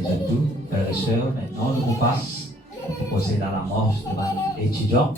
namasté de tout, frères et sœurs. Maintenant, nous passe pour procéder à la marche de l'étudiant.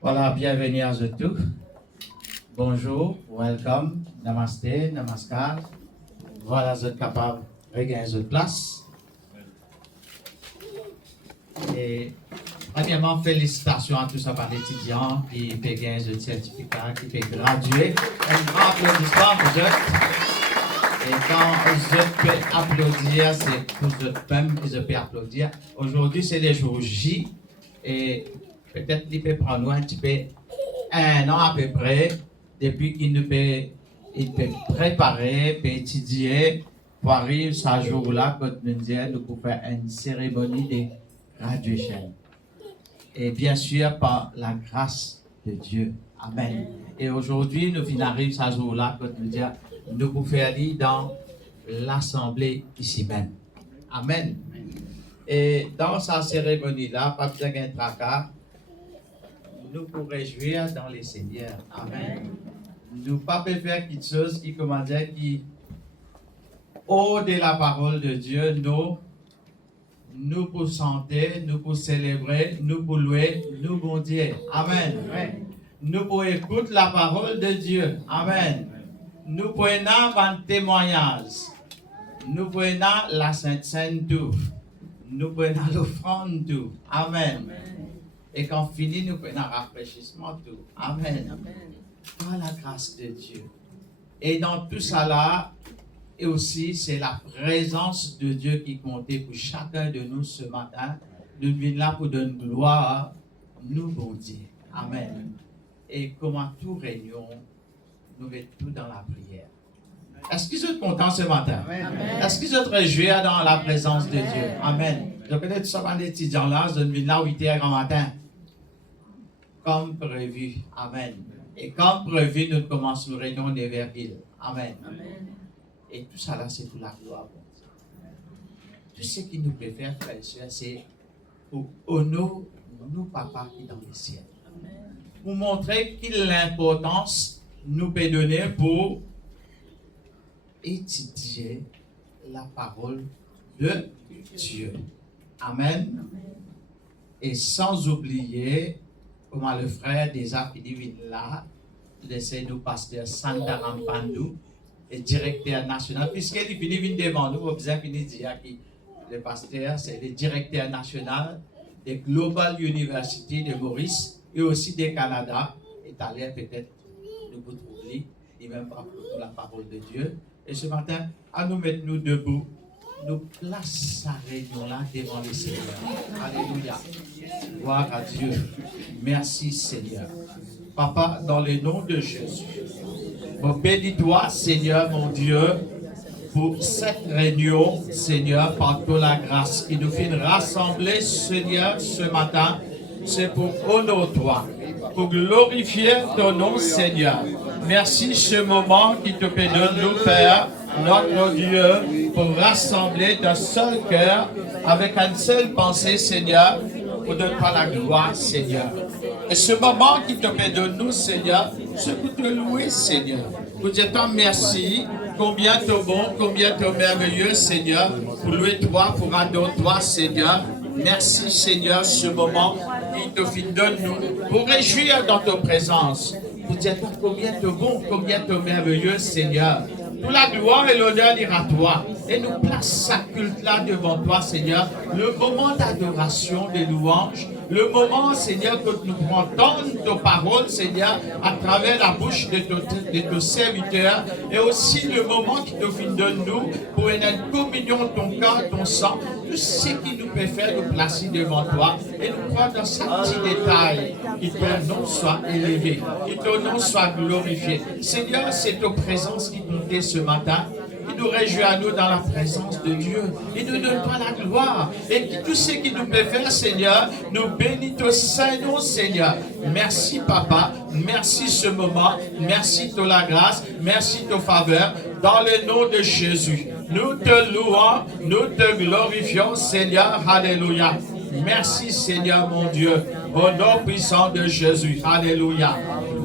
Voilà, bienvenue à vous tous. Bonjour, welcome, namaste, namaskar. Voilà, vous êtes capable de regagner votre place. Et premièrement, félicitations à tous les étudiants qui peuvent gagner le certificat, qui peuvent graduer. Un grand applaudissement pour eux. Et quand je peux applaudir, c'est pour eux-mêmes que je peux applaudir. Aujourd'hui, c'est le jour J. Et peut-être qu'il peut prendre un petit peu, un an à peu près, depuis qu'il peut préparer, peut étudier, pour arriver ce jour-là, quand nous disons, pour faire une cérémonie de graduation. Et bien sûr, par la grâce de Dieu. Amen. Et aujourd'hui, nous finissons ce jour-là, quand nous disons, nous pouvons faire dans l'assemblée ici même. Amen. Et dans cette cérémonie-là, pas besoin d'un tracas, nous pouvons réjouir dans les Seigneurs. Amen. Nous pas faire quelque chose qui, comment dire, qui, au-delà de la parole de Dieu, nous pour chanter, nous pour célébrer, nous pour louer, nous pour dire. Amen. Amen. Nous pour écouter la parole de Dieu. Amen. Nous pour un témoignage. Nous pour la Sainte Seine tout. Nous pour l'offrande tout. Amen. Et quand finit, nous prenons un rafraîchissement tout. Amen. Par la grâce de Dieu. Et dans tout ça là, et aussi c'est la présence de Dieu qui comptait pour chacun de nous ce matin. Nous venons là pour donner gloire, nous bon Dieu. Amen. Et comme à tout réunion, nous mettons tout dans la prière. Est-ce que vous êtes contents ce matin? Amen. Est-ce que vous êtes réjouis dans la présence de Dieu? Amen. Je connais tout ça les étudiants là, je viens là 8h grand matin. Comme prévu. Amen. Et comme prévu, nous commençons la réunion de Verville. Amen. Et tout ça là, c'est pour la gloire. Tout ce qui nous préfère, frères et sœurs, c'est pour honorer nos papas qui sont dans les ciels. Pour montrer quelle l'importance nous peut donner pour étudier la parole de Dieu. Amen. Et sans oublier, comment le frère déjà fini là, laissez nous pasteur Santa Rampandou, et directeur national, puisqu'il finit devant nous, vous avez fini de dire que le pasteur, c'est le directeur national de Global University de Maurice et aussi de Canada. Et allez peut-être nous vous trouver, et même pas pour la parole de Dieu. Et ce matin, à nous mettre nous debout nous place sa réunion là devant le Seigneur. Alléluia. Gloire à Dieu. Merci Seigneur. Papa, dans le nom de Jésus, bénis-toi Seigneur mon Dieu pour cette réunion, Seigneur, par toute la grâce qui nous fait rassembler, Seigneur, ce matin. C'est pour honorer toi, pour glorifier ton nom, Seigneur. Merci ce moment qui te permet de nous, Père, notre Dieu, pour rassembler d'un seul cœur, avec une seule pensée, Seigneur, pour donner toi la gloire, Seigneur. Et ce moment qui te permet de nous, Seigneur, c'est pour te louer, Seigneur. Pour dire tant merci, combien tu es bon, combien tu es merveilleux, Seigneur, pour louer toi, pour adorer toi, Seigneur. Merci, Seigneur, ce moment qui te fait de nous, pour réjouir dans ta présence. Pour dire combien tu es bon, combien tu es merveilleux, Seigneur. Toute la gloire et l'honneur ira à toi. Et nous place sa culte là devant toi, Seigneur. Le moment d'adoration, de louange. Le moment, Seigneur, que nous pouvons entendre tes paroles, Seigneur, à travers la bouche de tes serviteurs. Et aussi le moment qui te finit de nous pour une communion de ton corps, ton sang. Tout ce qui nous peut faire nous placer devant toi. Et nous croire dans ce petit détail. Que ton nom soit élevé. Que ton nom soit glorifié. Seigneur, c'est ta présence qui nous dit ce matin. Il nous réjouit à nous dans la présence de Dieu. Il nous donne pas la gloire. Et tout ce qui nous peut faire, Seigneur, nous bénit au Saint-Nom, Seigneur. Merci, Papa. Merci ce moment. Merci de la grâce. Merci de faveur. Dans le nom de Jésus. Nous te louons. Nous te glorifions, Seigneur. Alléluia. Merci, Seigneur, mon Dieu. Au nom puissant de Jésus. Alléluia.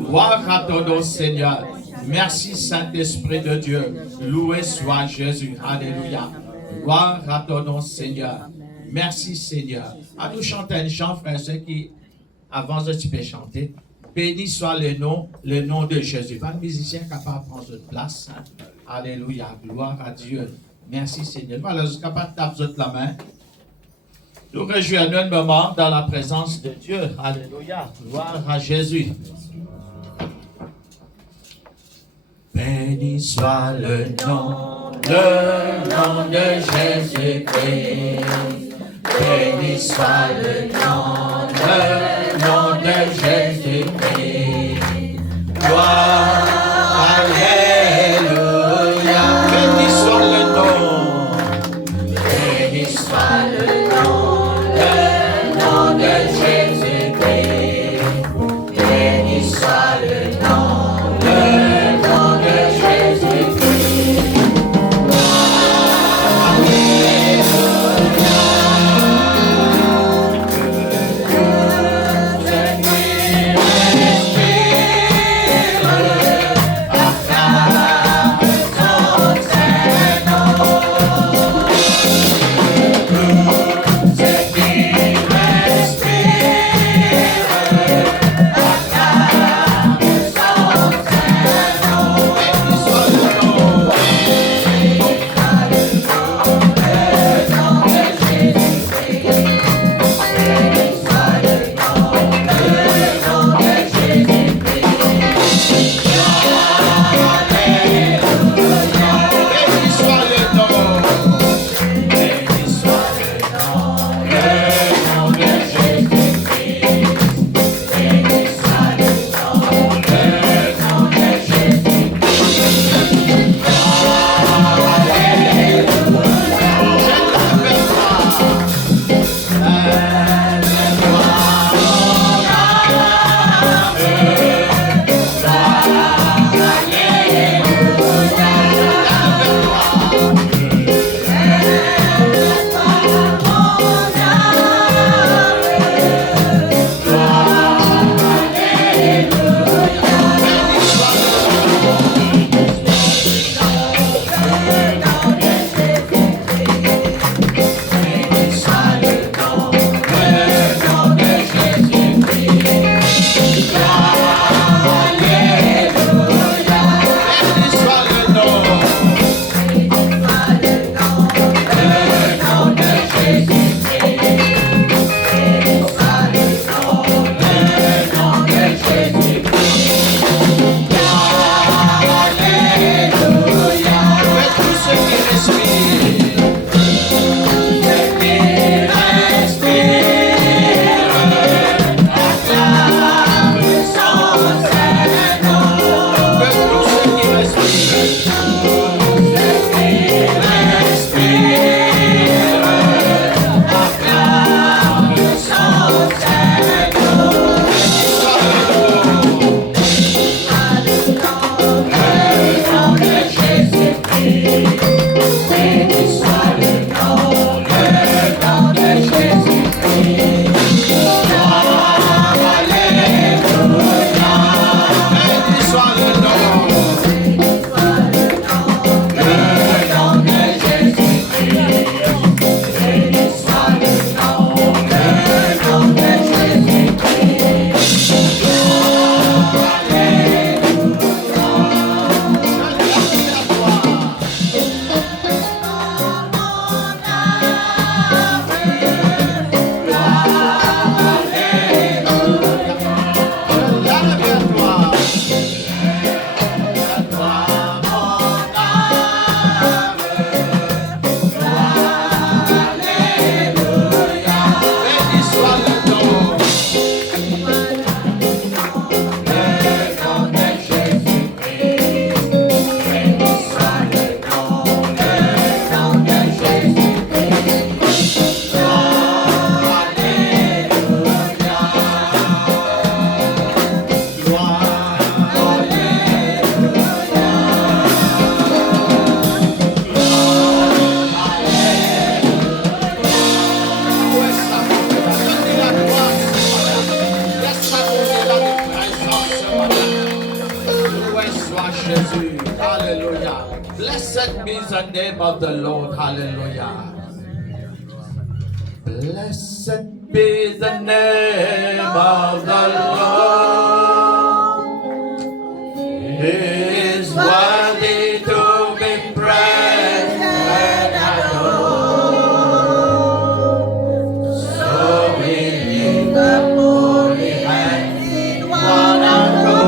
Gloire à ton nom, Seigneur. Merci Saint-Esprit de Dieu. Loué soit Jésus. Alléluia. Gloire à ton nom, Seigneur. Merci, Seigneur. À nous chanter un chant, frère, ceux qui, avant que tu peux chanter, béni soit le nom de Jésus. Pas de musicien capable de prendre votre place. Hein? Alléluia. Gloire à Dieu. Merci, Seigneur. Voilà, je suis capable de taper la main. Nous réjouissons un moment dans la présence de Dieu. Alléluia. Gloire à Jésus. Béni soit le nom de Jésus-Christ. Béni soit le nom de Jésus-Christ. Gloire, alléluia. Béni soit le nom. Béni soit le nom de Jésus-Christ. Béni soit le nom. Hallelujah. soit Jésus. Alléluia. Blessed be the name of the Lord. Hallelujah. Blessed be the name of the Lord. He is worthy to be praised and adored. So we lift up holy hands in one accord,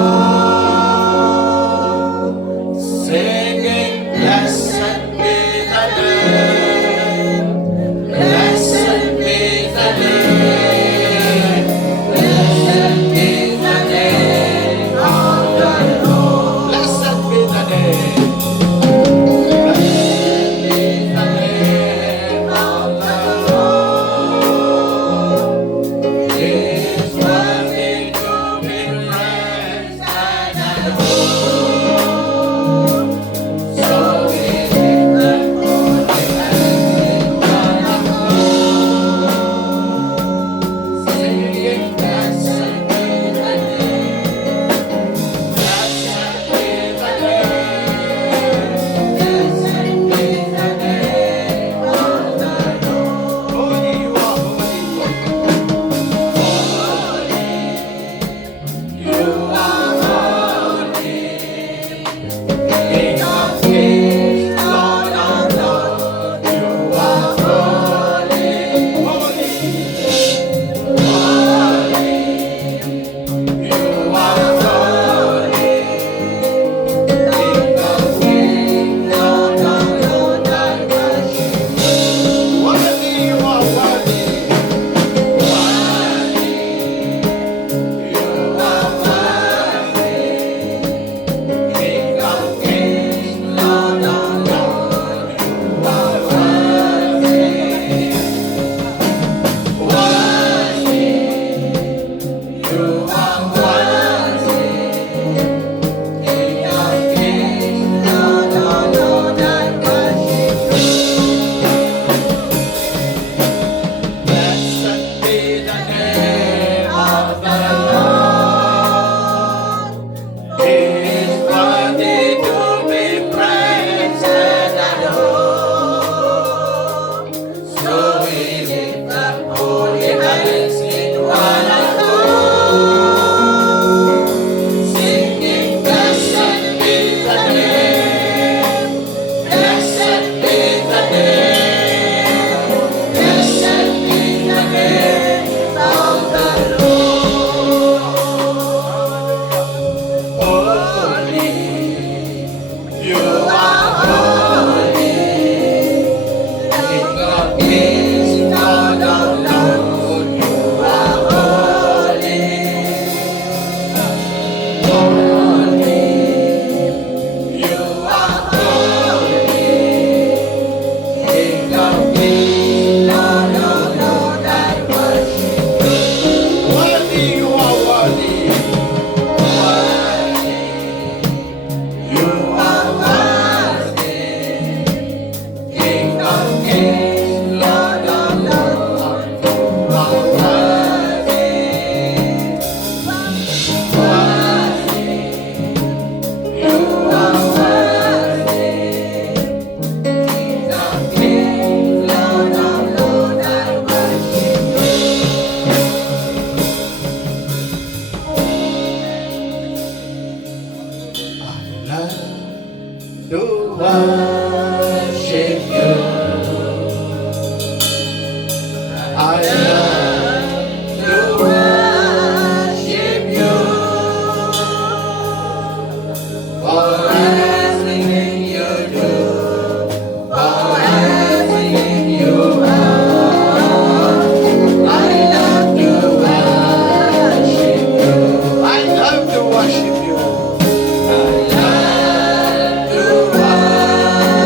singing, blessed be the name, blessed be the name, blessed be the name of the Lord. Blessed be the name, blessed be the name of the Lord. He is worthy to be praised and adored. So we lift up holy hands in one accord, singing, blessed be the name, blessed be the name, blessed be the name of the Lord. Holy you are, holy you are. Holy, you are holy. King of kings, Lord of lords, you are holy. Holy, holy, you are holy. King of kings, Lord of lords, I worship you. Worthy, you are worthy. Worthy, you are worthy. King of kings, Lord of lords, you are worthy. Worthy, you are worthy. King of kings, Lord of lords, I worship you. Blessed be the name of the Lord. He is worthy to be praised and adored. So we lift up holy hands in one accord, singing, blessed be the name, blessed be the name, blessed be the name of the Lord. Holy, you are holy. King of kings, Lord of lords, you are holy. Holy, you are holy. King of kings, Lord of lords, I worship you. Worthy, you are worthy. Worthy, you are worthy. King of kings, Lord of lords, you are worthy. Worthy, you are worthy. King of kings, Lord of lords, I worship you. I love to worship you. I love to worship you. For everything you do, for everything you are, I love to worship you. I love to worship you. I love to worship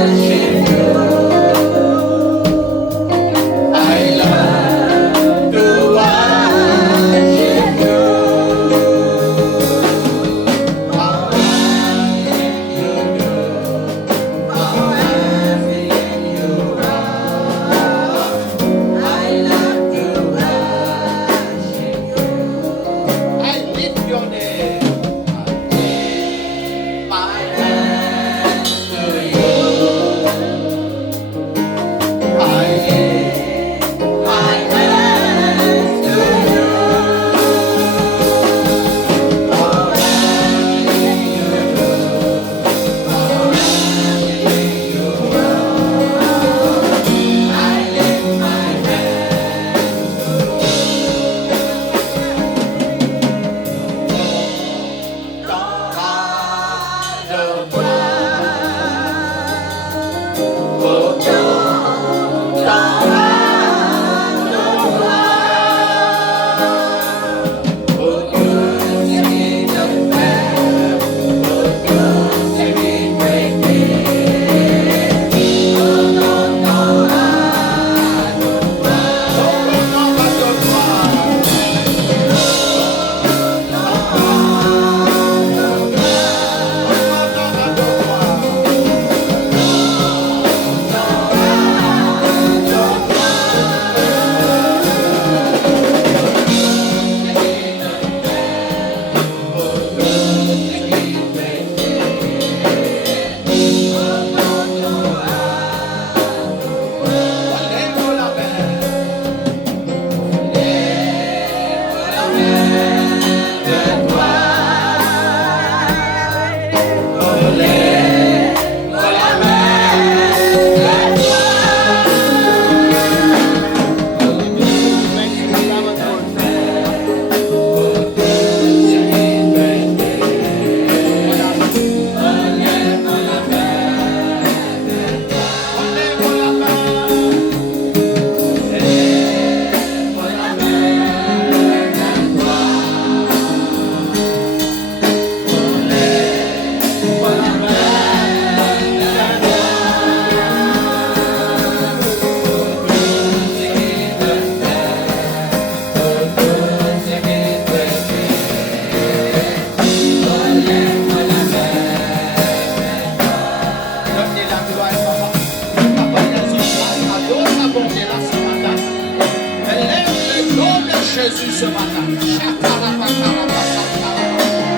Jésus ce matin.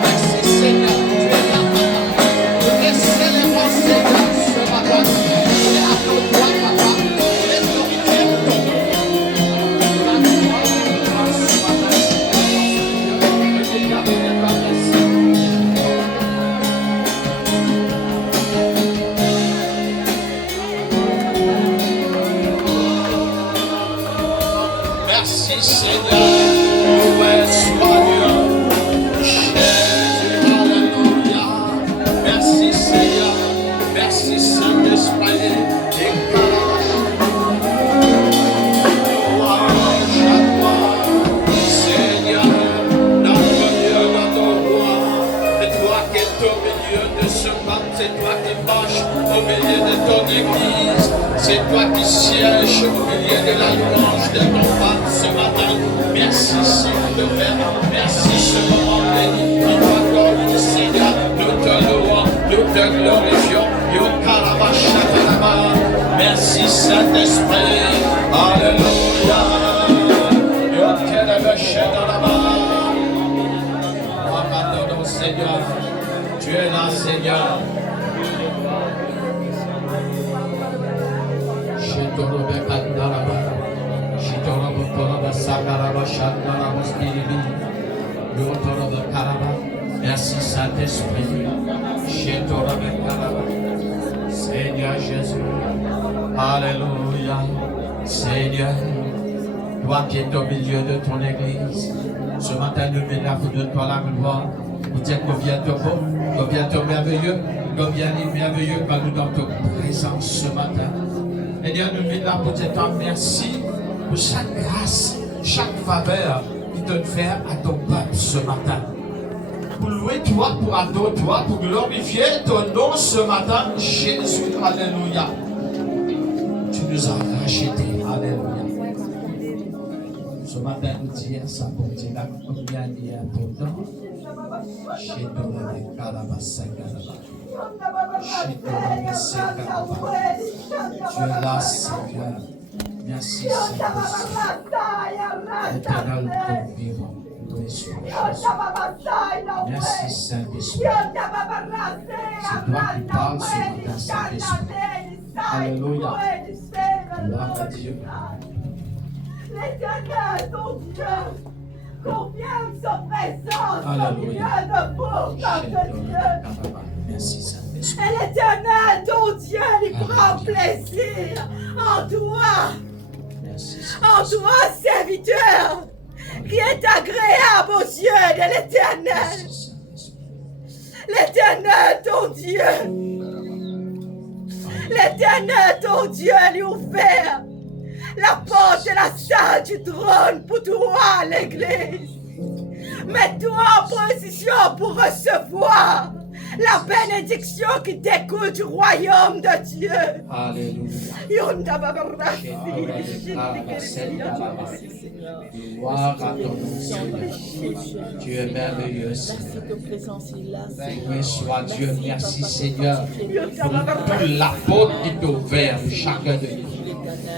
Merci Seigneur, tu es là. Nous te célébrons Seigneur ce matin. Et à nos droits, papa, les glorifier ton nom. La gloire ce matin, Seigneur. Merci Seigneur, loué soit Dieu. Jésus, alléluia. Merci Seigneur, merci Saint-Esprit. Seigneur, notre Dieu, notre roi, c'est toi qui es au milieu de ce peuple, c'est toi qui marches au milieu de ton église, c'est toi qui sièges au milieu de la louange de ton peuple ce matin. Merci Saint-Père, merci ce moment béni qui t'accorde, Seigneur, nous te louons, nous te glorifions. Merci Saint-Esprit, alléluia. Seigneur, tu es là, Seigneur. Merci Saint-Esprit. Seigneur Jésus. Alléluia. Seigneur, toi qui es au milieu de ton église, ce matin nous venons pour de toi la gloire. Nous disons combien tu es beau, combien tu es merveilleux, combien il est merveilleux quand nous dans ta présence ce matin. Seigneur, nous venons pour te dire merci pour chaque grâce, chaque faveur qui te fait à ton peuple ce matin. Pour louer toi, pour adorer toi, pour glorifier ton nom ce matin, Jésus, alléluia. Tu nous as rachetés, alléluia. Ce matin, nous disons ça pour dire combien il est important. Chez toi, les calabasses, tu es là, Seigneur. Merci, Seigneur. Éternel, ton vivant. Merci, Saint-Esprit. C'est toi qui parles ce matin, Saint-Esprit. Alléluia. Gloire à Dieu. L'Éternel, ton Dieu, confirme sa présence au milieu de vous, notre Dieu. Merci, Saint-Esprit. Et l'Éternel, ton Dieu, il prend plaisir en toi. Merci, En toi, serviteur, qui est agréable aux yeux de l'Éternel. L'Éternel, ton Dieu. L'Éternel, ton Dieu, lui ouvert la porte de la salle du trône pour toi, l'Église. Mets-toi en position pour recevoir la bénédiction qui découle du royaume de Dieu. Alléluia. Gloire à ton nom, Seigneur. Tu es merveilleux, Seigneur. Loué soit Dieu. Merci, Seigneur, pour toute la porte qui t'est ouverte pour chacun de nous.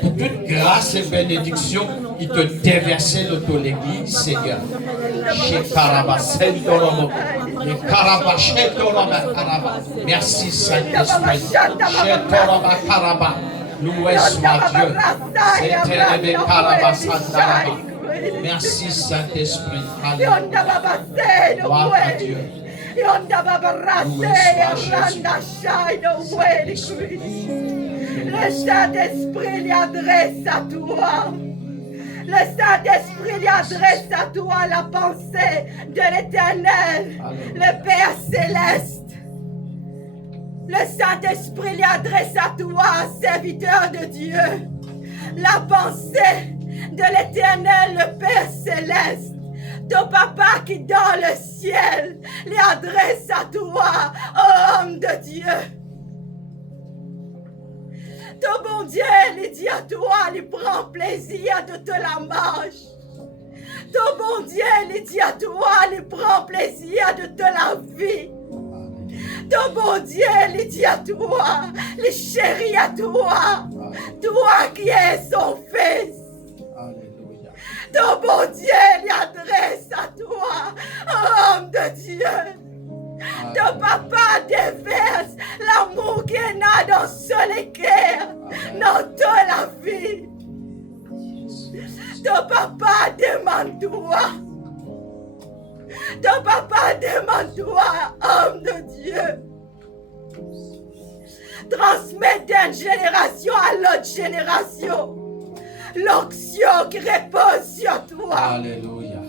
Pour toute grâce et bénédiction qui te déversait de ton église, Seigneur. Merci, Saint-Esprit. Loué soit Dieu. Merci, Saint-Esprit. Gloire à Dieu. Le Saint-Esprit lui adresse à toi. Le Saint-Esprit lui adresse à toi la pensée de l'Éternel, le Père céleste. Le Saint-Esprit lui adresse à toi, serviteur de Dieu, la pensée de l'Éternel, le Père céleste. Ton papa qui est dans le ciel lui adresse à toi, ô homme de Dieu. Ton bon Dieu, il dit à toi, il prend plaisir de te la manger. Ton bon Dieu, il dit à toi, il prend plaisir de te la vie. Ton bon Dieu, il dit à toi, il chérit à toi, toi qui es son fils. Ton bon Dieu lui adresse à toi, homme de Dieu. Ton papa déverse l'amour qu'il a dans son cœur, dans toute la vie. Ton papa demande-toi. Ton papa demande-toi, homme de Dieu. Transmettre d'une génération à l'autre génération l'onction qui repose sur toi. Alléluia.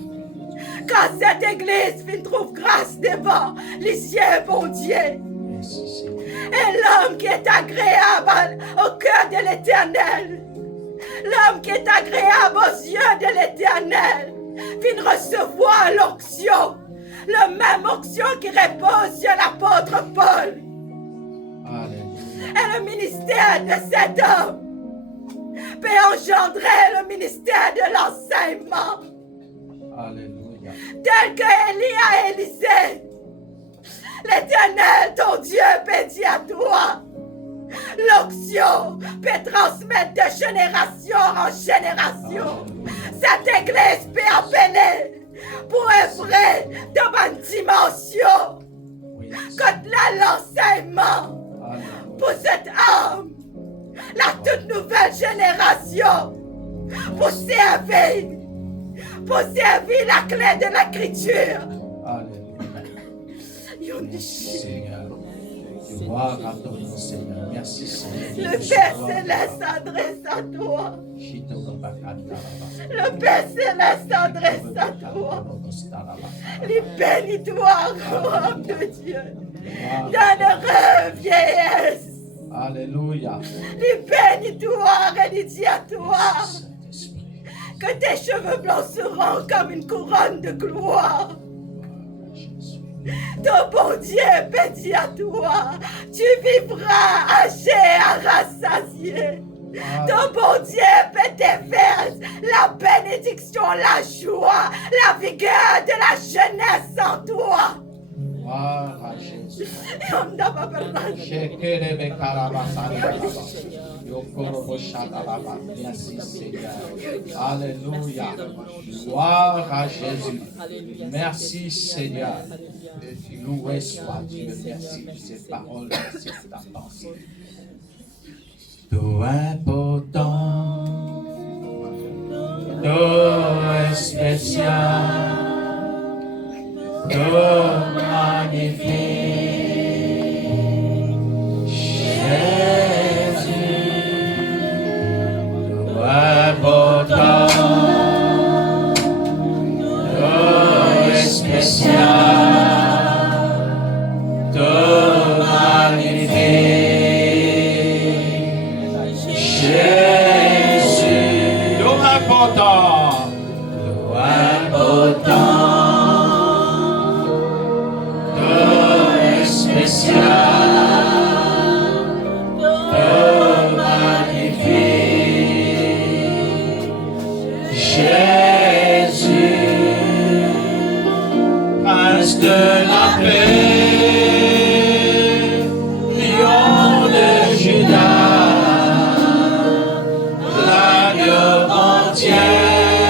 Quand cette église trouve grâce devant les cieux, bon Dieu. Et l'homme qui est agréable au cœur de l'Éternel. L'homme qui est agréable aux yeux de l'Éternel. Vient recevoir l'onction. La même onction qui repose sur l'apôtre Paul. Et le ministère de cet homme peut engendrer le ministère de l'enseignement. Alléluia. Tel que Élie a Élisée. L'Éternel, ton Dieu, peut dire à toi. L'onction peut transmettre de génération en génération. Cette église peut appeler pour œuvrer de bonne dimension. Quand l'enseignement pour cet homme, la toute nouvelle génération, pour servir la clé de l'écriture. Seigneur, gloire à ton nom, Seigneur. Merci, Seigneur. Le Père Céleste s'adresse à toi. Le Père Céleste s'adresse à toi. Les bénis-toi, homme de Dieu. Donne vieillesse. Alléluia. Les bénis-toi, redis à toi. Que tes cheveux blancs seront comme une couronne de gloire. Ton bon Dieu bénit à toi. Tu vivras âgé à rassasié. Ton bon Dieu déverse la bénédiction, la joie, la vigueur de la jeunesse en toi. Merci Seigneur. Alléluia. Gloire à Jésus. Merci Seigneur. Loué soit Dieu. Merci pour ces paroles. Merci pour ta pensée. Tout important, tout spécial, tout magnifique. Jésus, tout important, tout spécial, tout magnifique. Jésus, tout important, tout important, tout spécial, tout magnifique. Jésus, prince de la paix, lion de Judas, l'agneau entier.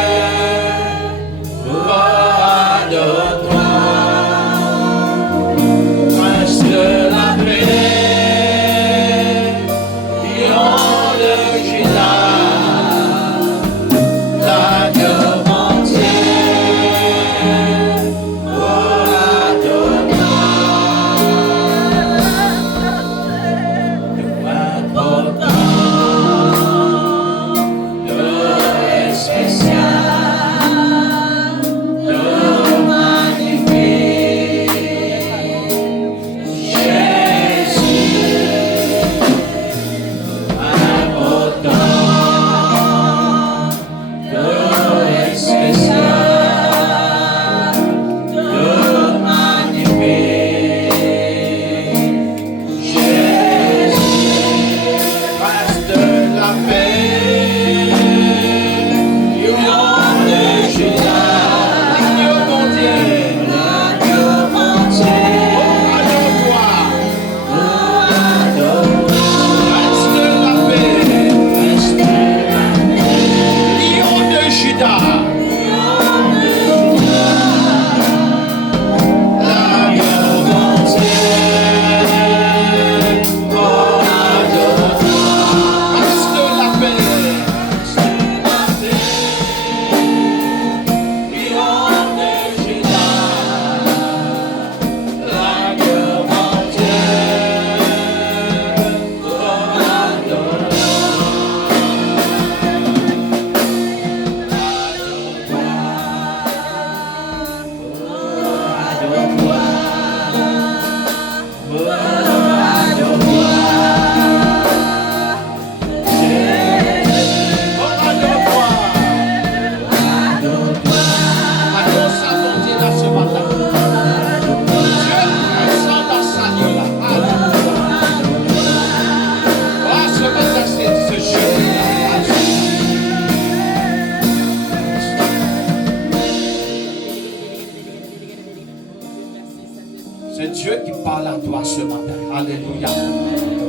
Dieu qui parle à toi ce matin. Alléluia.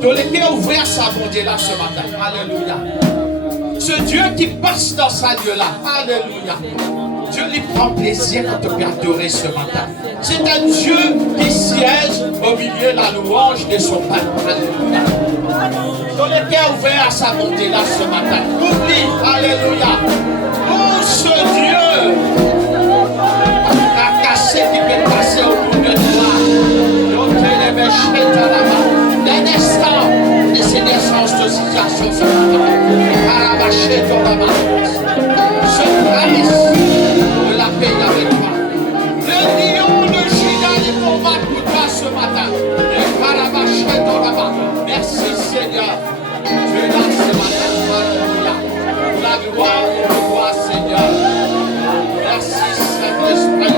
Ton cœur ouvert sa bonté là ce matin. Alléluia. Ce Dieu qui passe dans sa lieu là. Alléluia. Dieu lui prend plaisir à te adorer ce matin. C'est un Dieu qui siège au milieu de la louange de son peuple. Alléluia. Ton cœur ouvert à sa bonté là ce matin. Oublie. Alléluia. Oh ce Dieu a cassé qui peut passer au bout de toi. D'un instant, laissez naissance de situation ce matin. Ce Christ de la paix avec toi. Le lion de Juda qui combat pour toi ce matin. Merci Seigneur. Tu es là ce matin. Alléluia. Pour la gloire et pour toi Seigneur. Merci Saint-Esprit.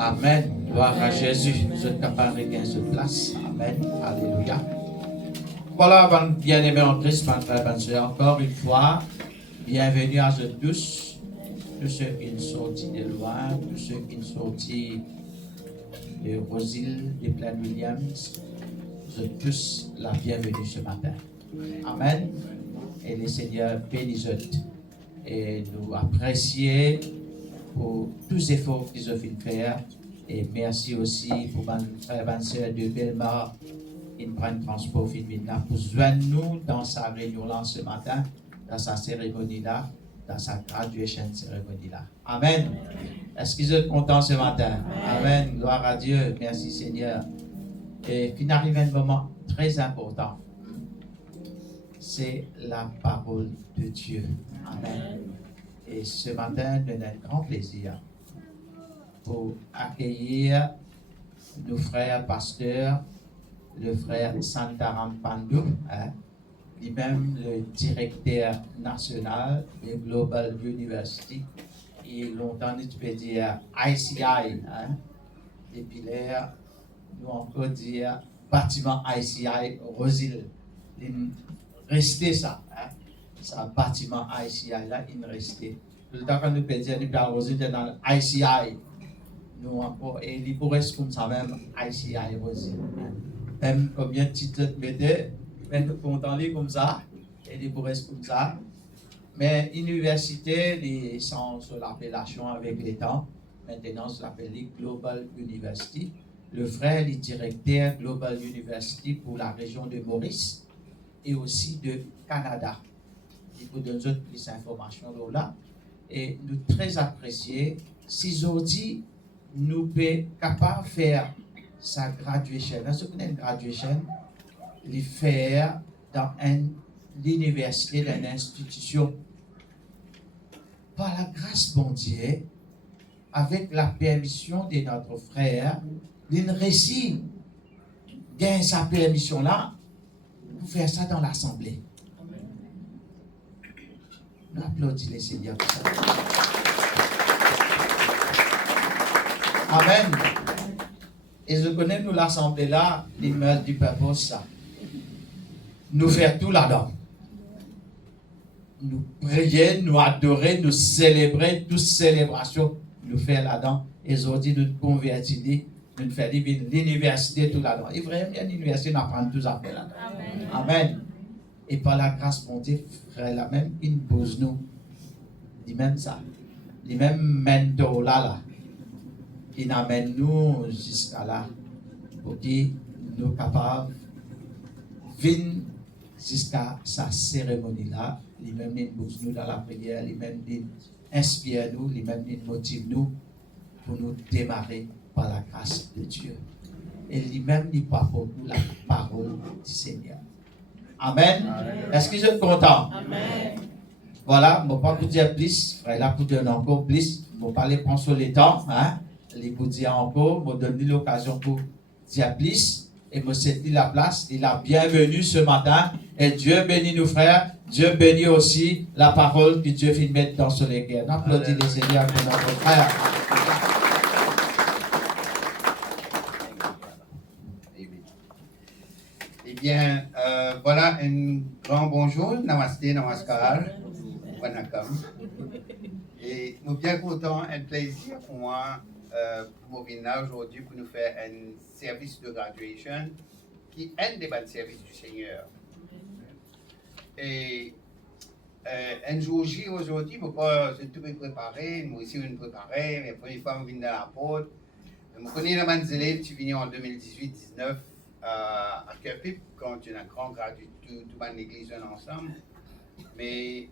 Amen. Gloire à Jésus. Vous êtes capable de gagner cette place. Amen. Alléluia. Voilà, bien-aimés en Christ, ma frère, ma soeur, encore une fois, bienvenue à vous tous ceux qui sont sortis de loin, tous ceux qui sont sortis de Roseville, de Plaine Williams. Vous êtes tous la bienvenue ce matin. Amen. Et le Seigneur bénisse et nous apprécier pour tous les efforts qu'ils ont fait faire. Et merci aussi pour ma frère et ma soeur de Belmar. Ils prennent transport féminin pour joindre nous dans sa réunion là ce matin, dans sa cérémonie là, dans sa graduation cérémonie là. Amen. Est-ce qu'ils sont contents ce matin? Amen. Gloire à Dieu. Merci Seigneur. Et puis arrive un moment très important. C'est la parole de Dieu. Amen. Et ce matin, nous avons un grand plaisir pour accueillir nos frères pasteurs, le frère Santaram Pandou, lui-même le directeur national de Global University, et longtemps nous peut dire ICI, depuis l'air, nous encore dire bâtiment ICI Roseville, il restait ça, ça bâtiment ICI là, il restait. Tout le temps quand nous peut dire nous parlons Roseville dans ICI, nous encore, et il pourrait se comme ça même ICI Roseville. Même combien de titres de mettez, même content comme ça, et il pourrait se comme ça. Mais l'université, ils sont sur l'appellation avec les temps. Maintenant, ça s'appelle Global University. Le frère est directeur Global University pour la région de Maurice et aussi de Canada. Il vous donne plus d'informations là. Et nous très appréciés. Si aujourd'hui, nous sommes capables de faire sa graduation, ce qu'on a une graduation, les faire dans l'université, dans une institution. Par la grâce de Dieu, avec la permission de notre frère, il réussit gagne sa permission là pour faire ça dans l'assemblée. Nous applaudissons les Seigneurs pour ça. Amen. Et je connais nous l'assemblée là, l'image du peuple ça. Nous faire tout là-dedans. Nous prier, nous adorer, nous célébrer, toutes célébrations, nous faire là-dedans. Et aujourd'hui, nous convertir, nous faire l'université tout là-dedans. Et vraiment, il y a une université, nous apprendre tout ça là-dedans. Amen. Amen. Et par la grâce de Dieu, frère, là même, il pose nous, dit même ça, les mêmes mentors là, qui amène nous jusqu'à là, pour que nous sommes capables de venir jusqu'à sa cérémonie là, les mêmes ils poussent nous dans la prière, les mêmes ils inspirent nous, les mêmes ils motivent nous pour nous démarrer par la grâce de Dieu. Et les mêmes ils parlent pour nous la parole du Seigneur. Amen. Amen. Est-ce que vous êtes content? Amen. Voilà, je ne vais pas vous dire plus, frère, là pour dire encore plus, je ne vais pas les prendre sur le temps, hein, les vous dire encore, je vais donner l'occasion pour dire plus, et je céder la place, il a bienvenue ce matin, et Dieu bénit nos frères, Dieu bénit aussi la parole que Dieu vient mettre dans son cœur. On applaudit les Seigneurs pour notre frère. Eh bien, voilà un grand bonjour, namaste, namaskar, wanakam. Et nous sommes bien contents, un plaisir pour moi, pour venir là aujourd'hui pour nous faire un service de graduation qui est un des bons services du Seigneur. Et un jour J aujourd'hui, je suis tout préparé, moi aussi je suis préparé, mais la première fois je viens dans la porte. Je connais les bons élèves qui viennent en 2018-19 à Kerpip, quand on a grand gradué toute l'église ensemble. Mais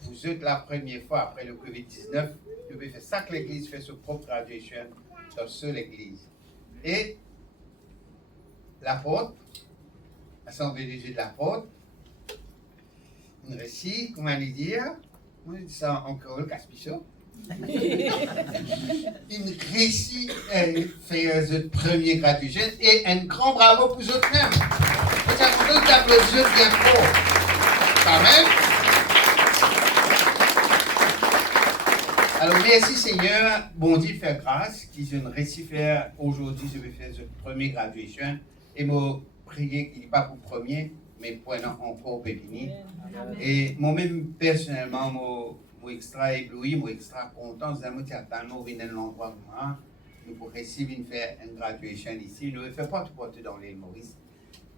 pour eux, la première fois après le Covid-19, je vais faire ça que l'église fait sa propre graduation dans seule église. Et la porte, l'assemblée des Dieu de la porte, un récit, comment aller dire, on dit ça encore le Caspicho. Une récit fait ce premier graduation et un grand bravo pour eux même. Vous applaudissez bien fort. Amen. Alors merci Seigneur, bon Dieu faire grâce, qui je ne réussis faire aujourd'hui, je vais faire ce premier graduation et me prier qu'il n'est pas pour premier, mais pour un encore béni. Et moi-même personnellement, moi extra ébloui, moi extra content, je me dis attends, venir à l'endroit où nous pour réussir à faire une graduation ici, nous ne faisons pas tout dans l'île Maurice.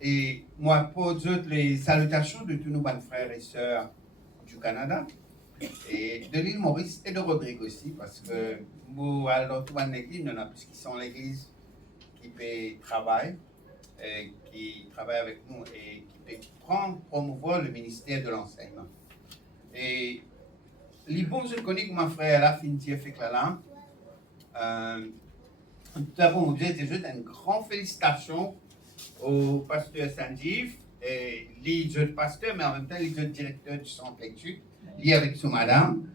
Et moi, pour toutes les salutations de tous nos bons frères et sœurs du Canada, et de l'île Maurice et de Rodrigue aussi, parce que moi, dans toute l'église, il y en a plus qui sont l'église qui travaille avec nous et qui peut promouvoir le ministère de l'enseignement. Et les bons, je connais que mon frère là, Fintier fait que là, tout d'abord, je vais juste une grande félicitation au pasteur Sanjeev, et les autres pasteurs, mais en même temps les autres directeurs du centre lecture, liés avec son madame,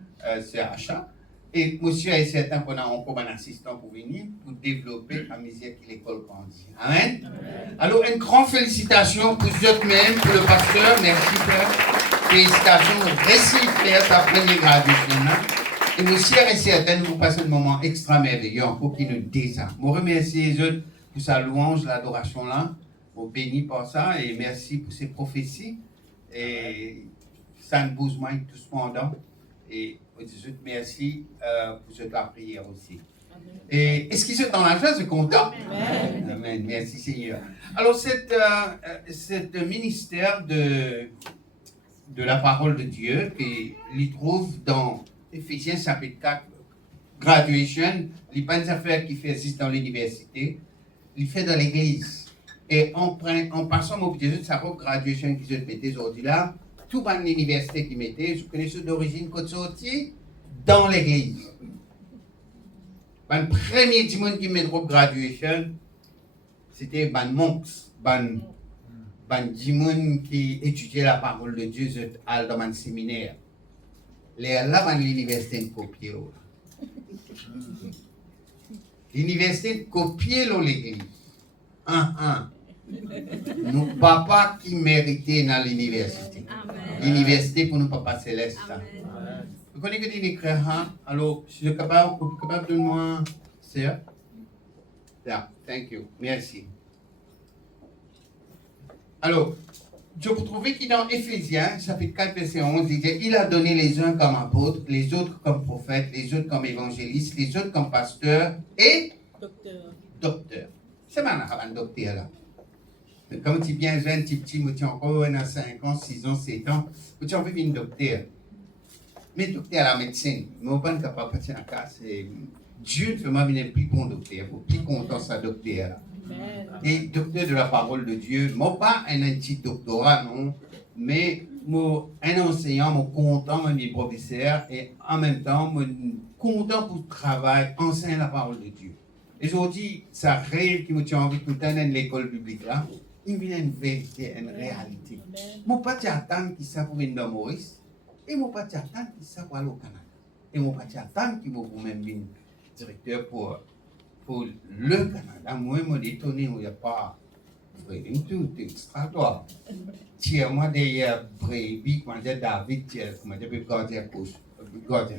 c'est Acha. Et monsieur est certain qu'on a encore un assistant pour venir, pour développer à mesure que l'école grandit. Amen. Amen. Alors, une grande félicitation pour vous-même, pour le pasteur, merci Père. Félicitations, récit faire sa première graduation. Et monsieur est certain que vous passez un moment extra merveilleux pour qu'il nous désarme. Je remercie les autres pour sa louange, l'adoration là. Vous bénis par ça et merci pour ces prophéties. Et ça nous bouge moins tout cependant. Et merci pour cette la prière aussi. Amen. Et est-ce qu'ils sont dans la joie, c'est content? Amen. Amen. Merci Seigneur. Alors, cet ministère de la parole de Dieu, il trouve dans Éphésiens chapitre 4, graduation, il n'y a pas des affaires qui fait juste dans l'université, il fait dans l'église. Et en passant au petit sa propre graduation qui se mettait aujourd'hui là, tout dans l'université qui mettait, je connais ceux d'origine côte sortie, dans l'église. Le premier dimanche qui met propre graduation, c'était ban monks, ban dimanche qui étudiait la parole de Dieu dans un séminaire. Là, dans l'université de copier. L'université de copier l'église. Nous papa qui méritait dans l'université. L'université pour nous papa céleste. Vous connaissez que l'écrire, alors je suis capable de moi, sir? Yeah, thank you, merci. Alors, je vous trouvez qu'il dans Éphésiens, chapitre 4, verset 11, il dit, il a donné les uns comme apôtres, les autres comme prophètes, les autres comme évangélistes, les autres comme pasteurs et docteurs. C'est maintenant un docteur là. Mais comme tu es bien jeune, tu es petit, tu es encore 5 ans, 6 ans, 7 ans, tu as envie d'être docteur. Mais docteur à la médecine, je ne suis pas capable de faire ça. Dieu fait moi un plus bon docteur, plus content sa docteur là. Et docteur de la parole de Dieu, moi pas un petit doctorat non, mais un enseignant, moi content, mon professeur, et en même temps, moi content pour le travail, enseigner la parole de Dieu. Et aujourd'hui, ça rêve qui me tient envie de tout dans l'école publique là, il vient une vérité, une réalité. Moi pas t'attendre qui ça pour venir dans Maurice, et moi pas t'attendre qui ça pour aller au Canada, et moi pas t'attendre qui vous même venir directeur pour le Canada. Moi, je suis étonné, il n'y a pas tout, c'est extraordinaire. Tiens-moi derrière Brébi, quand j'ai David, comment j'ai gardien coach, gardien.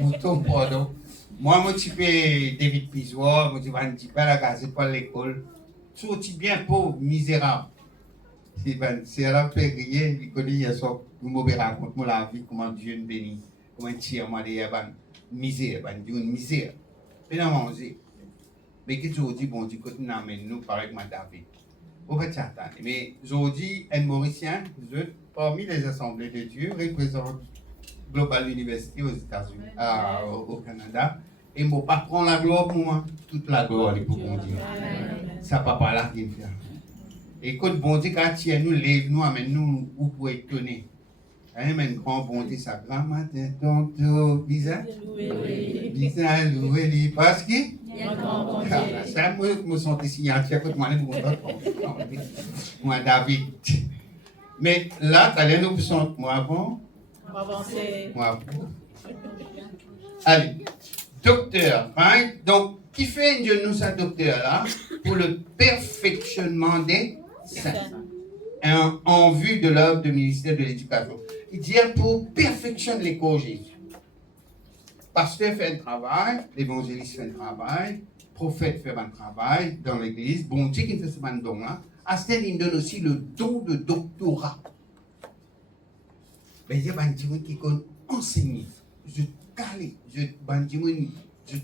Mouton, pardon. Moi, je suis David Pizois, je suis pas la gazette pour l'école. Je suis bien pauvre, misérable. C'est à la période, il connaît, il y a ça, vous me racontez la vie, comment Dieu nous bénit, comment tiens-moi derrière misère, une misère. Mais non, manger. Mais que aujourd'hui, bon Dieu, quand nous amène nous, pareil que David. On va t'attendre. Mais aujourd'hui, un Mauricien, parmi les assemblées de Dieu, représente Global University aux États-Unis, au Canada. Et je ne vais pas prendre la gloire pour moi. Toute la gloire est pour bon Dieu. Ça papa là qui me fait. Et quand bon Dieu, quand il nous lève, nous amène nous, où pour étonner. Mais grand bon Dieu, ça grand matin, tonto, bizarre. Bizarre, loué, parce que. Ça me sentait signature, écoute, moi, David. Mais là, tu allais nous sentir, moi avant. Moi avant. Allez, docteur, hein? Donc, qui fait de nous ça, docteur, là, pour le perfectionnement des saints, en vue de l'œuvre du ministère de l'Éducation. Il dit pour perfectionner l'école Jésus. Pasteur fait un travail, l'évangéliste fait un travail, prophète fait un travail dans l'église. Bon Dieu qui fait ce don-là. Astel, il donne aussi le don de doctorat. Mais il y a des gens qui ont enseigné, je calé, je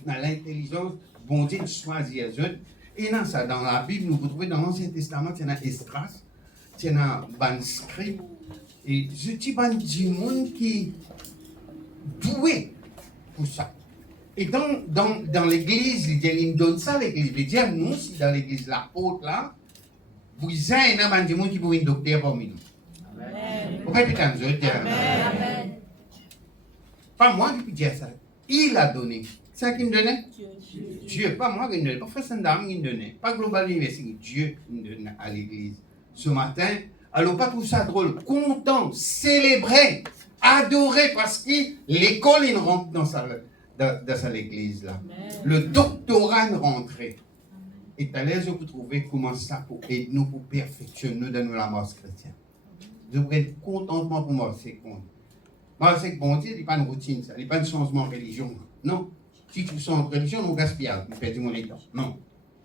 dans l'intelligence, bon Dieu choisit les autres. Et dans ça, dans la Bible, nous retrouvons dans l'Ancien Testament, il y a Esdras, il y a manuscrit. Et je dis des gens qui doué pour ça. Et dans l'église, il donne ça à l'église. Il dit, nous, si dans l'église, l'apôtre là, vous avez des gens qui vont être docteur parmi nous. Vous pouvez peut-être nous dire. Pas moi qui peux dire ça. Il a donné. C'est ça qui me donnait? Dieu, pas moi qui me donnait. Pas Frère Sandam qui me donnait. Pas Global University. Dieu me donnait à l'église. Ce matin, alors pas tout ça drôle. Content, célébrer, adorer parce que l'école, il rentre dans l'église là. Le doctorat est rentré. Et à l'aise, vous trouvez comment ça pour aider nous, pour perfectionner dans la marche chrétienne. Je voudrais être contentement pour moi, c'est con. Moi, c'est que bon Dieu, il n'y a pas une routine, ça. Il n'y a pas de changement de religion. Non. Si tu changes de religion, nous gaspillons, nous perdons mon temps. Non.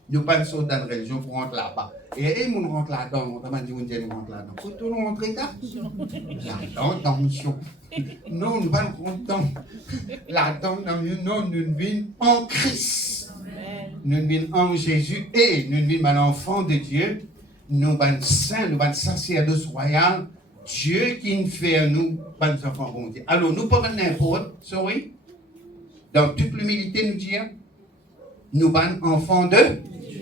Nous pas de saut dans la religion pour rentrer là-bas. Et nous rentrons là-dedans, on va dire nous rentrons là-dedans. Faut tout nous rentrer là. Là-dedans, dans mission. Non, nous pas content. Là-dedans, non, nous venons en Christ. Nous venons en Jésus et nous venons en enfant de Dieu. Nous sommes saints, nous sommes sacerdoce royal. Dieu qui nous fait nous, pas nous enfants bon Dieu. Alors, nous pas n'importe, sorry. dans toute l'humilité, nous dire, nous sommes enfants de Dieu.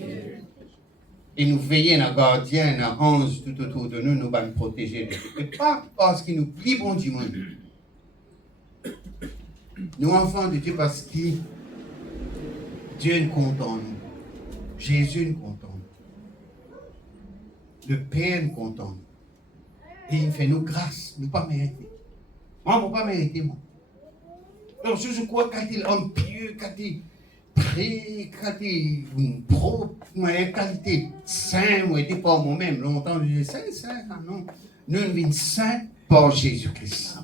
Et nous veillons à gardien, à ange tout autour de nous, nous sommes protégés de tout. Et pas parce qu'il nous plie bon du monde. Nous enfants de Dieu parce que Dieu nous compte en nous. Jésus nous compte en nous. Le Père nous compte en nous. Et il fait nous grâce, nous pas mériter. Moi, je ne peux pas mériter, moi. Alors, je crois quand il est homme pieux, quand il pré, quand il est propre, ma qualité saint, moi, je n'étais pas moi-même. Longtemps, je disais saint, non. Nous sommes saints par Jésus-Christ.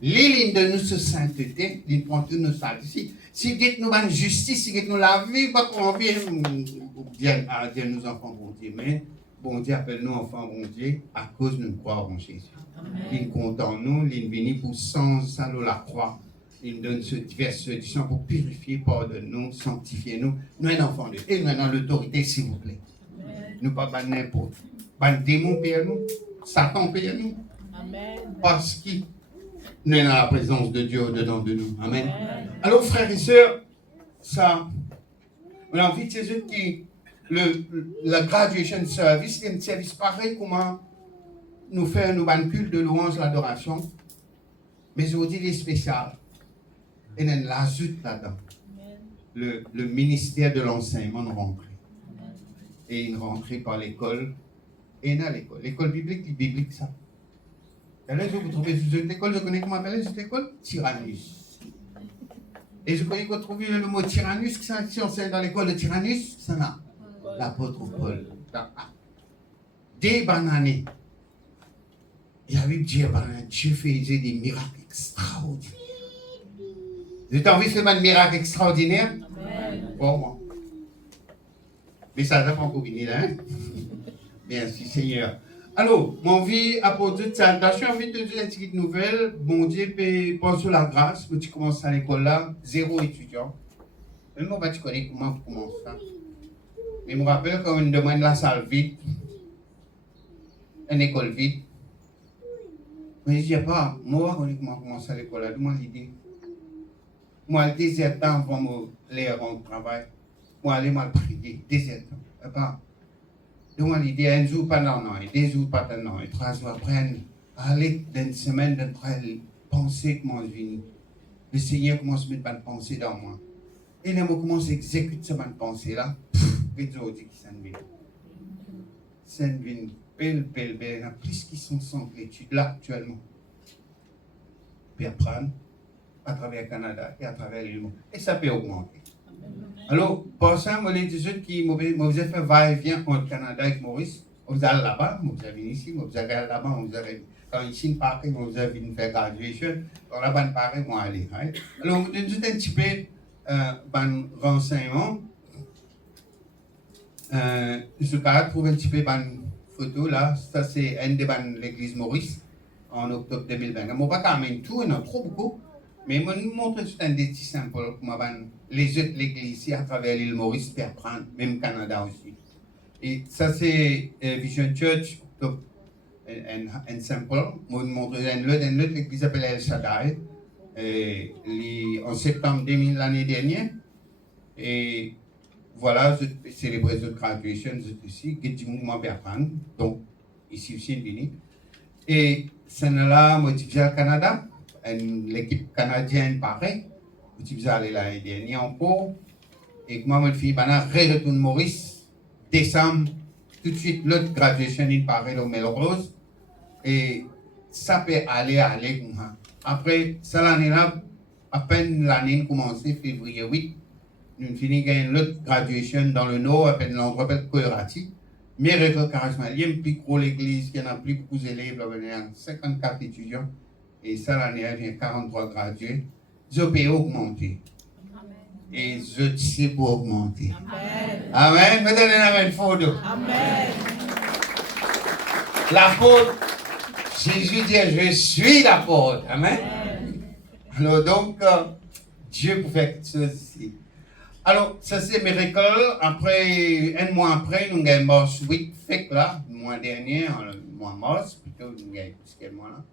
Les lignes de notre sainteté, ils prennent tous nos salles. Si nous avons justice, si nous la vie, pas qu'on vient dire nous enfants bon Dieu, mais bon Dieu appelle nous enfants bon Dieu à cause de nous croire en Jésus. Il compte en nous, il vient pour sans la croix. Il donne ce divers sang pour purifier, pardonner, sanctifier nous. Nous sommes enfants de Dieu. Et nous sommes dans l'autorité, s'il vous plaît. Nous ne sommes pas n'importe. Pas de démon père nous, Satan père nous. Parce que nous sommes dans la présence de Dieu au-dedans de nous. Amen. Alors, frères et sœurs, ça, on a envie de ces autres qui, la graduation service, c'est un service pareil, comment nous faire nous un culte de louange, l'adoration. Mais aujourd'hui, il est spécial. Et on l'ajoute là-dedans. Le ministère de l'enseignement nous rentré. Et il rentré par l'école. Et dans l'école. L'école biblique, ça. Et là, vous trouvez cette école, je connais comment appeler cette école? Tyrannus. Et je connais qu'on trouve le mot Tyrannus, si on sait dans l'école de Tyrannus, ça n'a. L'apôtre Paul. Des bananes. Il y avait Dieu faisait des miracles extraordinaires. Vous avez envie de faire un miracle extraordinaire? Pour moi. Mais ça n'a pas encore fini là. Hein? Merci Seigneur. Alors, mon vie à propos de ça, je suis envie de te dire une petite nouvelle. Bon Dieu pense sur la grâce. Quand tu commences à l'école là, 0 étudiant. Même moi, tu connais comment tu commences ça. Mais je me rappelle quand on demande la salle vide, une école vide. Mais je ne dis pas, moi, je connais comment commencer à l'école là. Donne-moi l'idée. Moi, le désert temps avant me l'air en travail. Moi, aller mal prier, désert temps. Donne-moi l'idée, un jour pendant un an, 2 jours pendant un an, 3 jours après, aller dans une semaine d'après, penser comment je vis. Le Seigneur commence à mettre une pensée dans moi. Et là, je commence à exécuter cette pensée-là. Et je dis que ça ne vient. Ça ne vient belle. Il y en a plus qui sont sans l'étude là actuellement. Puis apprendre à travers le Canada et à travers le monde. Et ça peut augmenter. Alors, pour ça, moi, les gens qui m'ont fait va-et-vient entre Canada et Maurice, on vous allez là-bas, on vous allez ici, on vous allez là-bas, on vous allez. Quand ici, pareil, on vous allez venir faire graduation, quand là-bas, pareil, on va aller. Alors, je vous un petit peu de renseignements. Je vais trouver un petit peu de photo là. Ça, c'est un de l'église Maurice en octobre 2020. Je ne vais pas quand même tout, il y en a trop beaucoup. Mais je vais vous montrer un détail simple pour les autres l'église ici à travers l'île Maurice, puis apprendre, même Canada aussi. Et ça, c'est Vision Church, octobre and simple. Je vais vous montrer une autre église qui s'appelle El Shaddai, en septembre 2000 l'année dernière. Et voilà, je célébrais notre graduation ici, qui est un mouvement bien apprendre. Donc, ici aussi, il est. Et c'est là, moi, je suis au Canada. L'équipe canadienne, pareil. Je suis allé l'année dernière encore. Et moi, je suis retourné Maurice, décembre, tout de suite, l'autre graduation, il paraît au Melrose. Et ça peut aller. Après, ça l'année-là, à peine l'année commencé, février 8, nous finissons l'autre graduation dans le Nord, à peine l'endroit de Koirati. Miracle charismatique, il y a une plus grosse église qui a plus beaucoup d'élèves, il y a 54 étudiants. Et ça, l'année, il y a 43 gradués. Je peux augmenter. Et je sais pour augmenter. Amen. Mettez une photo. Amen. L'apôtre, Jésus dit, je suis l'apôtre. Amen. Alors donc, Dieu peut faire quelque chose ici. Alors, ça c'est Miracle. Après, un mois après, nous avons mars 8 fait là, le mois dernier, le mois mars, plutôt, nous avons plus mois là.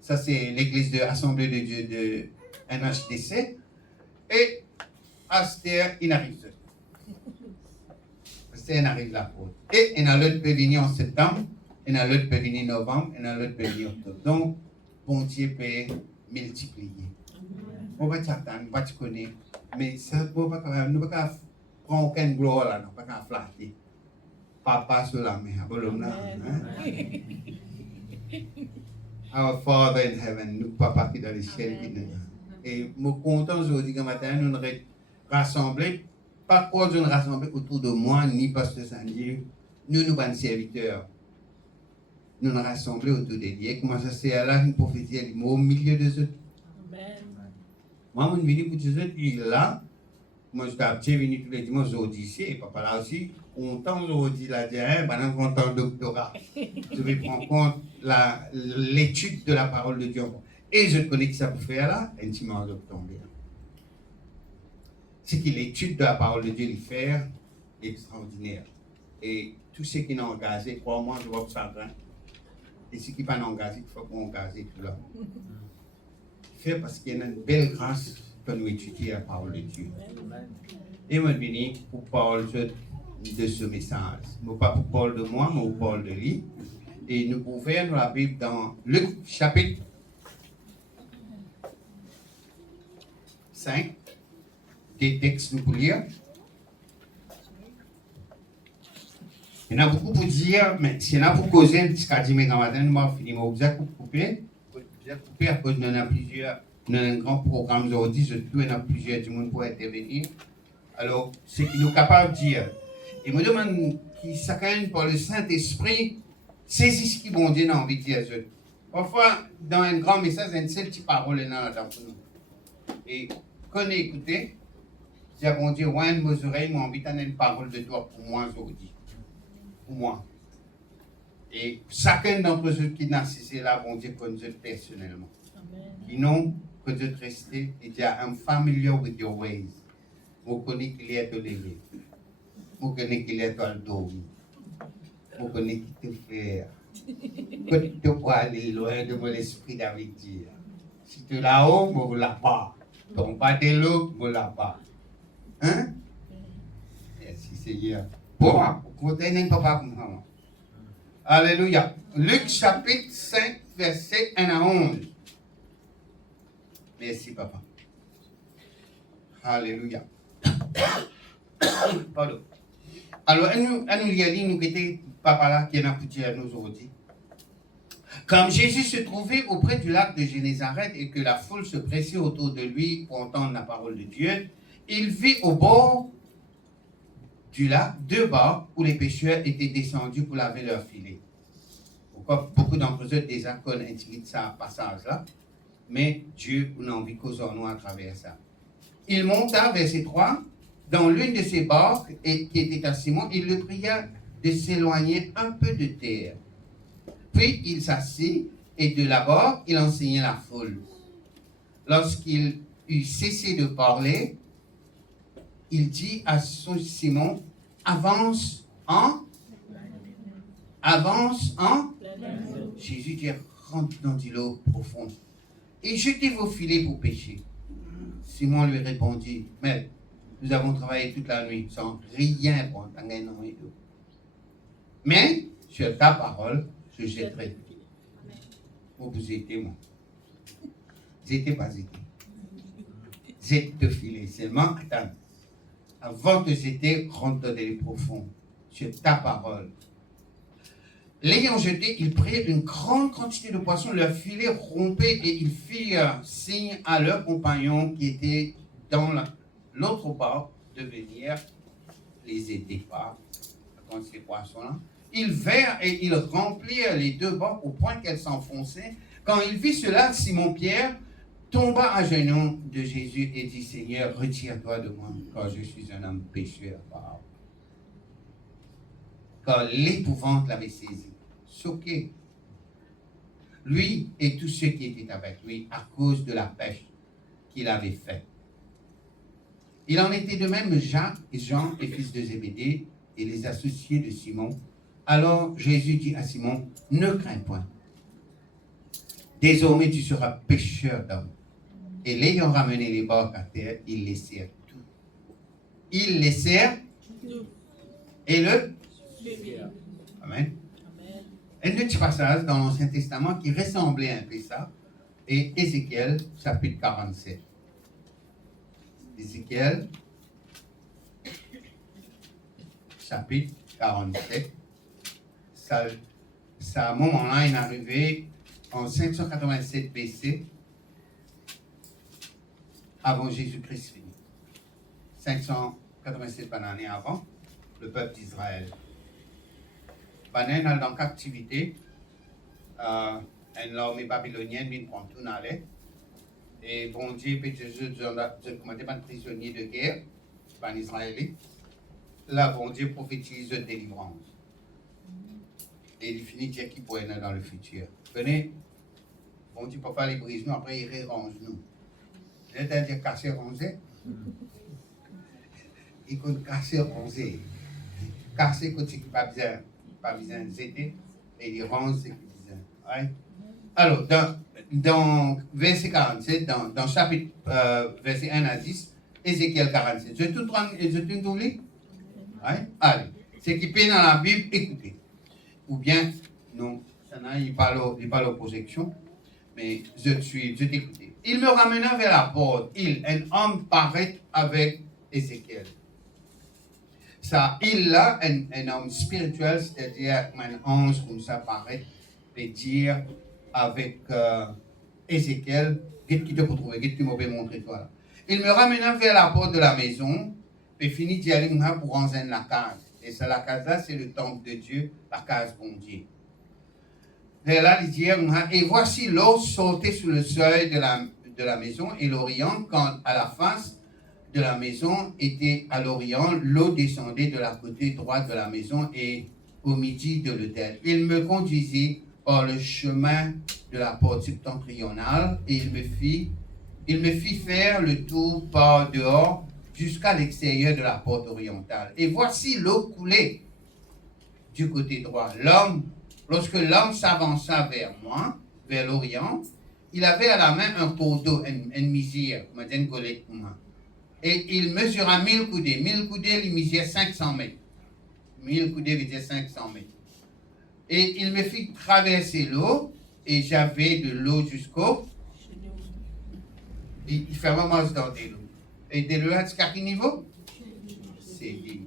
Ça, c'est l'église de Assemblée de Dieu de NHDC. Et Astère, il arrive. Astère, il arrive la faute. Et il y a l'autre peut venir en septembre, il y a l'autre peut venir en novembre, il y a l'autre peut venir en octobre. Donc, bon Dieu peut multiplier. On va t'attendre, on va te connaître. Mais ça, nous ne pouvons pas prendre aucune gloire là, nous ne pouvons pas flatter. Papa sur la main, Our Father in heaven, nous papa qui est dans les ciels qui nous. Et je suis content aujourd'hui que matin nous nous rassemblés, pas cause de nous rassembler autour de moi, ni Pasteur Sandy, nous sommes serviteurs. Nous nous rassemblés autour des lieux. Comment ça c'est là une prophétie au milieu de eux. Moi, je suis venu pour tous eux, il est là. Moi, je suis venu tous les dimanches aujourd'hui ici, et papa là aussi, content aujourd'hui, là, pendant qu'on entend le doctorat. Je vais prendre compte l'étude de la parole de Dieu. Et je connais que ça peut faire là, intimement de tomber. C'est que l'étude de la parole de Dieu, il fait extraordinaire. Et tous ceux qui n'ont engagé, crois-moi, je vois ça grand. Et ceux qui ne sont pas engagés, il faut qu'on engage tout là. Fait parce qu'il y a une belle grâce quand nous étudions la parole de Dieu. Et moi, je viens pour parler de ce message. Non pas pour parler de moi, mais pour parler de lui. Et nous pouvons faire la Bible dans Luc chapitre 5. Des textes nous pour lire. Il y en a beaucoup pour dire, mais s'il y en a pour causer, un petit dit, mais quand matin, nous avons fini, vous avez coupé. Vous avez coupé à cause de nous avons plusieurs. Nous avons un grand programme aujourd'hui, surtout, il y en a plusieurs du monde pour intervenir. Alors, ce qui nous est capable de dire. Et je me demande qui chacun, par le Saint-Esprit, saisit ce qui bon Dieu a envie de dire. Parfois, dans un grand message, il y a une seule petite parole là-dedans pour nous. Et quand on écoute, j'ai bon Dieu, ouais, mes oreilles m'ont envie d'entendre une parole de toi pour moi aujourd'hui. Pour moi. Et chacun d'entre eux qui n'a cessé là, bon Dieu, connaît personnellement. Qui n'ont que de rester et dire, I'm familiar with your ways. Je connais qu'il est à lever. Je connais qu'il est à dormir. Je connais qu'il te fait. Que tu peux aller loin de mon esprit d'avec dire. Si tu es là-haut, je ne l'ai pas. Donc, pas de l'eau, je ne l'ai pas. Hein? Merci Seigneur. Bon, continuez papa comme ça. Alléluia. Luc chapitre 5, verset 1 à 11. Merci papa. Alléluia. Pardon. Alors, nous lire, nous était papa là qui est pour dire nous aujourd'hui. Comme Jésus se trouvait auprès du lac de Génézareth et que la foule se pressait autour de lui pour entendre la parole de Dieu, il vit au bord du lac 2 barques où les pêcheurs étaient descendus pour laver leurs filets. Pourquoi beaucoup d'entre eux déjà connaissent intimident ce passage-là, mais Dieu n'a envie cause en nous à travers ça. Il monta, verset 3, dans l'une de ces barques qui était à Simon, il le pria de s'éloigner un peu de terre. Puis il s'assit et de la barque, il enseignait la foule. Lorsqu'il eut cessé de parler, il dit à son Simon, avance en. Jésus dit, rentre dans l'eau profonde et jetez vos filets pour pêcher. Simon lui répondit, mais nous avons travaillé toute la nuit sans rien prendre. Mais sur ta parole, je jetterai. Vous étiez moi. J'étais pas été. Jette te filet seulement. Attends. Avant de jeter, rentre dans les profonds. Sur ta parole. L'ayant jeté, ils prirent une grande quantité de poissons, leur filet rompait et ils firent signe à leurs compagnons qui étaient dans l'autre barque de venir les aider par ces poissons-là. Ils vinrent et ils remplirent les 2 barques au point qu'elles s'enfonçaient. Quand il vit cela, Simon-Pierre tomba à genoux de Jésus et dit, Seigneur, retire-toi de moi, car je suis un homme pécheur. Car l'épouvante l'avait saisi, choqué. Lui et tous ceux qui étaient avec lui, à cause de la pêche qu'il avait faite. Il en était de même Jacques et Jean, et fils de Zébédée, et les associés de Simon. Alors Jésus dit à Simon, ne crains point. Désormais tu seras pêcheur d'hommes. Et l'ayant ramené les barques à terre, ils laissèrent tout. Ils laissèrent et le Amen. Un petit passage dans l'Ancien Testament qui ressemblait un peu ça, et Ézéchiel, chapitre 47. Ézéchiel, chapitre 47. Ça à un moment-là, il est arrivé en 587 BC, avant Jésus-Christ fini. 587 années avant, le peuple d'Israël. Banen est en captivité, une armée babylonienne vient prendre tout n'allait. Et bon Dieu, puis Jésus, commandé par un prisonnier de guerre, par un Israélite. Là, bon Dieu prophétise de délivrance. Et il finit de dire qu'il pourrait être dans le futur. Venez, bon Dieu, papa les brise nous, après il rérange nous. C'est-à-dire casser, ranger. Il compte casser, ranger. Casser, quand c'est pas besoin d'aider, et il range, c'est qu'il besoin. Ouais. Alors, dans verset 47, dans chapitre verset 1 à 10, Ézéchiel 47. Je tout lis? Ouais. Allez. Ce qui peut dans la Bible, écoutez. Ou bien, non, il parle aux projections, mais je t'écoute. Il me ramena vers la porte. Un homme paraît avec Ézéchiel. Ça, il là, un homme spirituel, c'est-à-dire un ange comme ça paraît, peut dire avec Ézéchiel, qu'est-ce qu'il te peut trouver, qu'est-ce qu'il m'a montrer toi là. Il me ramena vers la porte de la maison, et finit d'y aller pour rentrer dans la case. Et ça, la case là, c'est le temple de Dieu, la case bon Dieu. Et là, il dit, et voici l'eau sortait sous le seuil de la maison, et l'Orient, quand à la face de la maison était à l'Orient, l'eau descendait de la côté droite de la maison et au midi de l'autel. Il me conduisit par le chemin de la porte septentrionale, et il me fit faire le tour par dehors jusqu'à l'extérieur de la porte orientale. Et voici l'eau coulait du côté droit. Lorsque l'homme s'avança vers moi, vers l'Orient, il avait à la main un cours d'eau, une misère, et il mesura 1000 coudées. 1000 coudées, il mesurait 500 mètres. 1000 coudées veut dire 500 mètres. Et il me fit traverser l'eau, et j'avais de l'eau jusqu'au... Il fait vraiment dans de l'eau. Et de l'eau jusqu'à quel niveau? Séville.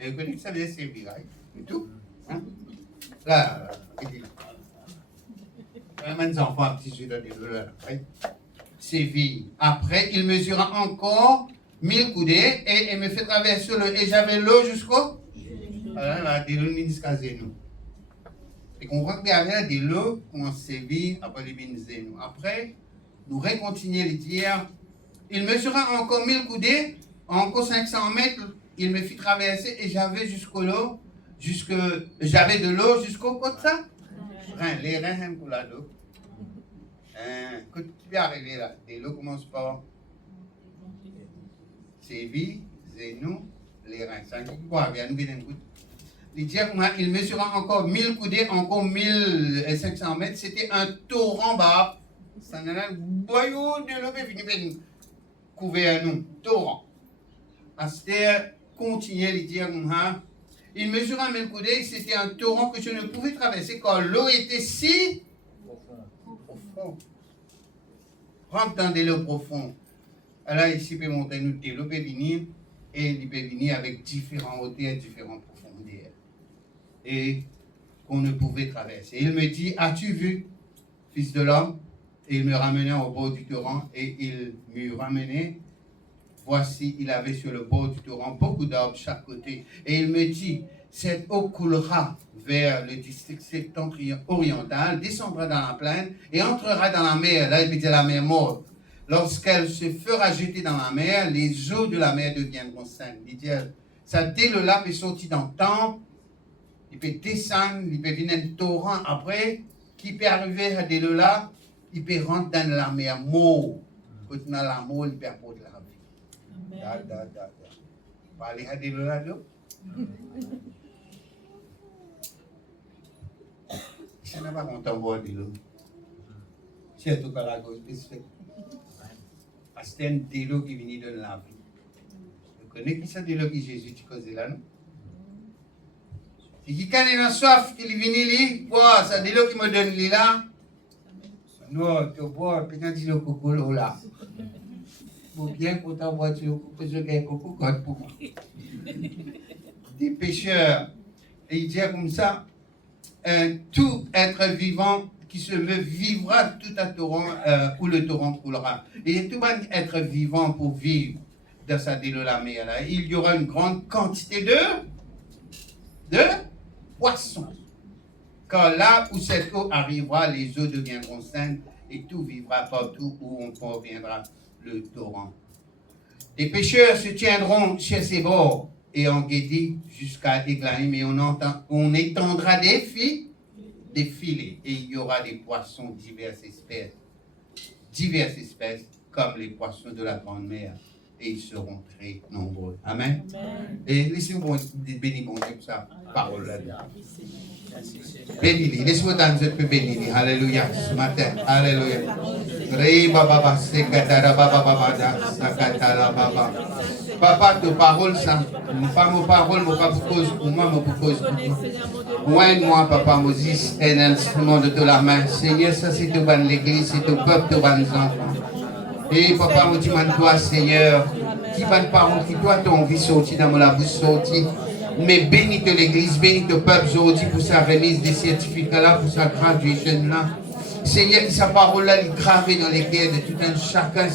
Et vous connaissez que ça veut dire Séville, right? Et tout? Hein? Là, il dit là. Mes enfants, petits yeux dans de l'eau, là. Right? Séville. Après, il mesura encore 1000 coudées et il me fait traverser l'eau. Et j'avais l'eau jusqu'au... Voilà, là, de l'eau jusqu'à Zénou. Et qu'on voit qu'il y avait de l'eau, qu'on sévit après les Zénou. Après, nous recontinuons les dire, il mesura encore 1000 coudées, encore 500 mètres, il me fit traverser et j'avais j'avais de l'eau jusqu'au côté ça. Les reins, c'est pour l'eau. Quand tu vas arriver là, de l'eau commence par Séville, Zénou, les reins. Ça dit quoi? Il mesura encore 1000 coudées, encore 1500 mètres, c'était un torrent bas. Ça n'a pas boyau de l'eau venu couvert nous, torrent. Astère continuait à dire, il mesura 1000 coudées, c'était un torrent que je ne pouvais traverser car l'eau était si profond. Rentre dans de l'eau profonde. Alors ici, il peut monter nous, de l'eau peut venir, et il peut venir avec différentes hauteurs, différentes profondeurs. Et qu'on ne pouvait traverser. Il me dit, as-tu vu, fils de l'homme? Et il me ramena au bord du torrent et il me ramenait. Voici, il avait sur le bord du torrent beaucoup d'arbres chaque côté. Et il me dit, cette eau coulera vers le district septentrion-oriental, descendra dans la plaine et entrera dans la mer. Là, il peut dire la mer morte. Lorsqu'elle se fera jeter dans la mer, les eaux de la mer deviendront saines. Il dit, ça dès le lac est sorti dans le temple, il peut descendre, il peut venir un torrent après, qui peut arriver à dès le lac, il peut rentrer dans la mer morte. Quand dans la mort, il peut apporter la vie. Parlez à dès le lac, je n'ai pas content de voir de l'eau. C'est tout cas la cause spécifique. parce que c'est un délo qui vient de la vie. Vous connaissez qui ça délo qui Jésus tu cause là, non? Et qui quand il a soif, qu'il vient là, quoi, ça délo qui me donne là. Non, tu bois, puis quand il a coco là. Faut bien pour ta voiture, pour que je gagne coco code pour moi. Des pécheurs, et il dit comme ça, tout être vivant qui se veut vivra tout un torrent où le torrent coulera. Et tout être vivant pour vivre dans sa délo la mer là, il y aura une grande quantité de poissons. Car là où cette eau arrivera, les eaux deviendront saines et tout vivra partout où on proviendra le torrent. Les pêcheurs se tiendront chez ses bords et en guédit jusqu'à Églaïm, mais on étendra des filets et il y aura des poissons diverses espèces comme les poissons de la grande mer et ils seront très nombreux. Amen. Amen. Et laissez-moi bénir mon Dieu pour sa parole là. Bénis-les, laisse-moi dans un peu bénir. Alléluia, ce matin. Alléluia. Papa, ta parole, ça, pas mon parole, mon pas pour cause pour moi, mon pour cause pour toi. Moi, Papa Moses, est un instrument de la main. Seigneur, ça c'est tout ban l'église, c'est tout peuple, tout ban enfants. Et Papa, moi, tu m'en toi, Seigneur, qui ban parole, qui toi, ton vie sortie dans la bouche sortie. Mais bénis l'église, bénis le peuple aujourd'hui pour sa remise des certificats là, pour sa graduation là. Seigneur, que sa parole là, il gravée dans les cœurs de tout un chacun.